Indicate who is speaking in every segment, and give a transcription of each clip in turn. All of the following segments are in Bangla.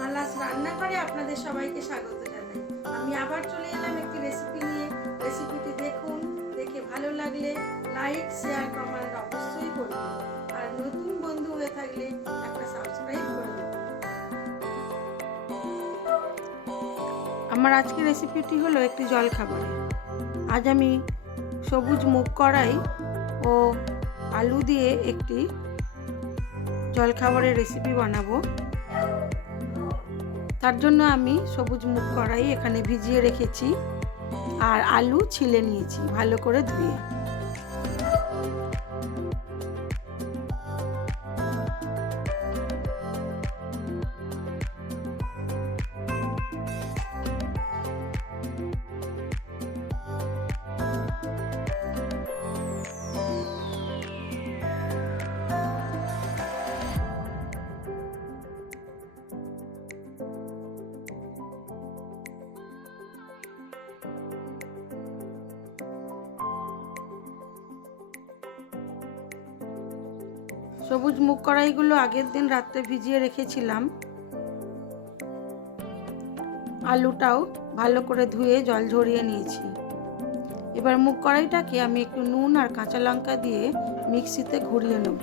Speaker 1: মালাস রান্নাঘরে আপনাদের সবাইকে স্বাগত জানাই। আমি আবার চলে এলাম একটি রেসিপি নিয়ে। রেসিপিটি দেখুন, দেখে ভালো লাগলে লাইক শেয়ার কমেন্ট অবশ্যই করবেন। আর নতুন বন্ধু হয়ে থাকলে একটা সাবস্ক্রাইব করে দেবেন আমার আজকের রেসিপিটি হলো একটি জলখাবারের আজ আমি সবুজ মুগ কড়াই ও আলু দিয়ে একটি জলখাবারের রেসিপি বানাবো। তার জন্য আমি সবুজ মুখ কড়াই এখানে ভিজিয়ে রেখেছি আর আলু ছিলে নিয়েছি ভালো করে ধুয়ে। সবুজ মুখ কড়াইগুলো আগের দিন রাত্রে ভিজিয়ে রেখেছিলাম। আলুটাও ভালো করে ধুয়ে জল ঝরিয়ে নিয়েছি। এবার মুখ কড়াইটাকে আমি একটু নুন আর কাঁচা লঙ্কা দিয়ে মিক্সিতে ঘুরিয়ে নেব।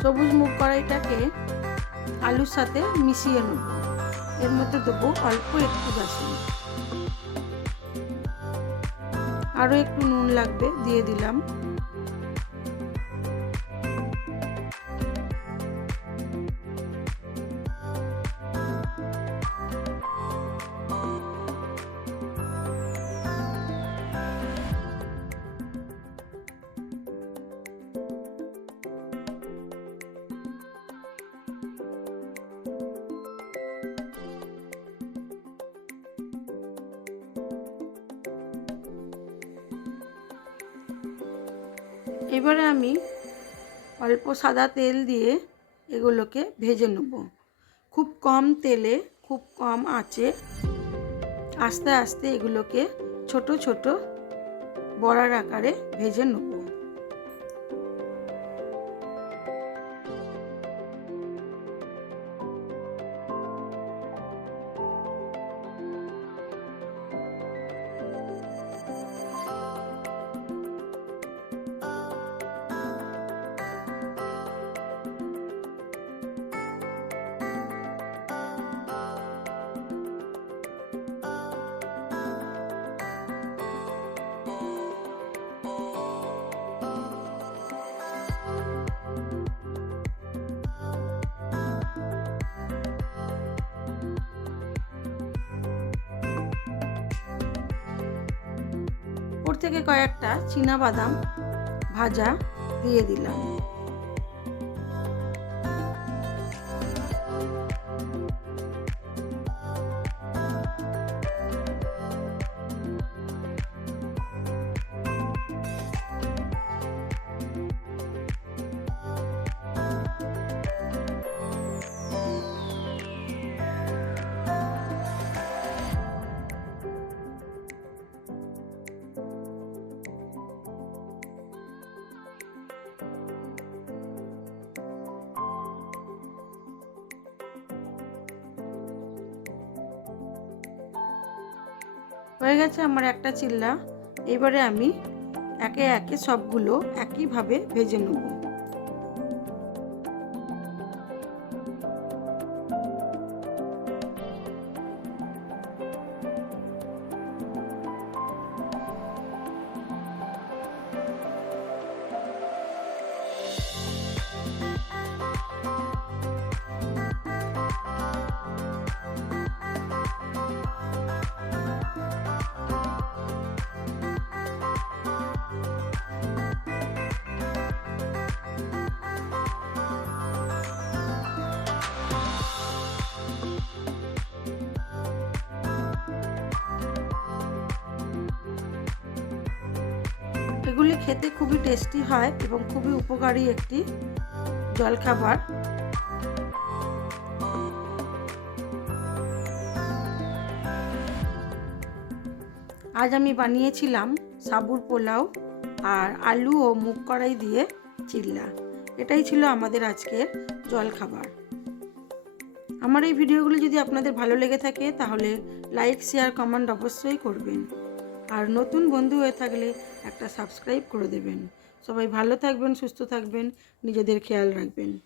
Speaker 1: সবুজ মুগ কড়াইটাকে আলুর সাথে মিশিয়ে নেব। এর মধ্যে দেবো অল্প একটু বেসন আরও একটু নুন লাগবে, দিয়ে দিলাম। এবারে আমি অল্প সাদা তেল দিয়ে এগুলোকে ভেজে নেব। খুব কম তেলে, খুব কম আঁচে আস্তে আস্তে এগুলোকে ছোট ছোট বড়ার আকারে ভেজে নেব। ওর থেকে কয়েকটা চীনা বাদাম ভাজা দিয়ে দিলাম। হয়ে গেছে আমার একটা চিল্লা। এবারে আমি একে একে সবগুলো একইভাবে ভেজে নেব। এগুলি খেতে খুবই টেস্টি হয় এবং খুবই উপকারী একটি জলখাবার। আজ আমি বানিয়েছিলাম সাবুর পোলাও আর আলু ও মুগ কড়াই দিয়ে চিল্লা। এটাই ছিল আমাদের আজকের জলখাবার। আমার এই ভিডিওগুলি যদি আপনাদের ভালো লেগে থাকে, তাহলে লাইক শেয়ার কমেন্ট অবশ্যই করবেন। আর নতুন বন্ধু হয়ে থাকলে একটা সাবস্ক্রাইব করে দেবেন। সবাই ভালো থাকবেন, সুস্থ থাকবেন, নিজেদের খেয়াল রাখবেন।